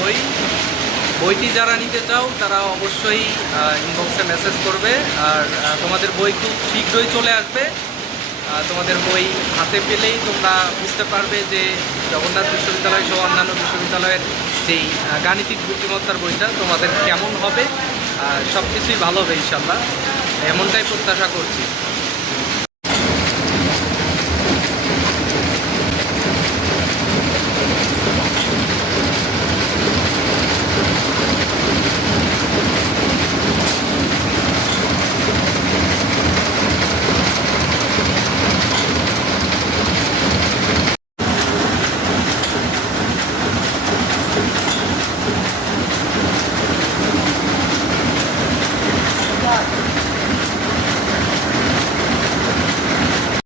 বই। বইটি যারা নিতে চাও তারা অবশ্যই ইনবক্সে মেসেজ করবে। আর তোমাদের বই খুব শীঘ্রই চলে আসবে। তোমাদের বই হাতে পেলেই তোমরা বুঝতে পারবে যে জগন্নাথ বিশ্ববিদ্যালয় সহ অন্যান্য বিশ্ববিদ্যালয়ের যেই গাণিতিক বুদ্ধিমত্তার বইটা তোমাদের কেমন হবে। সব কিছুই ভালো হবে ইনশাল্লাহ, এমনটাই প্রত্যাশা করছি।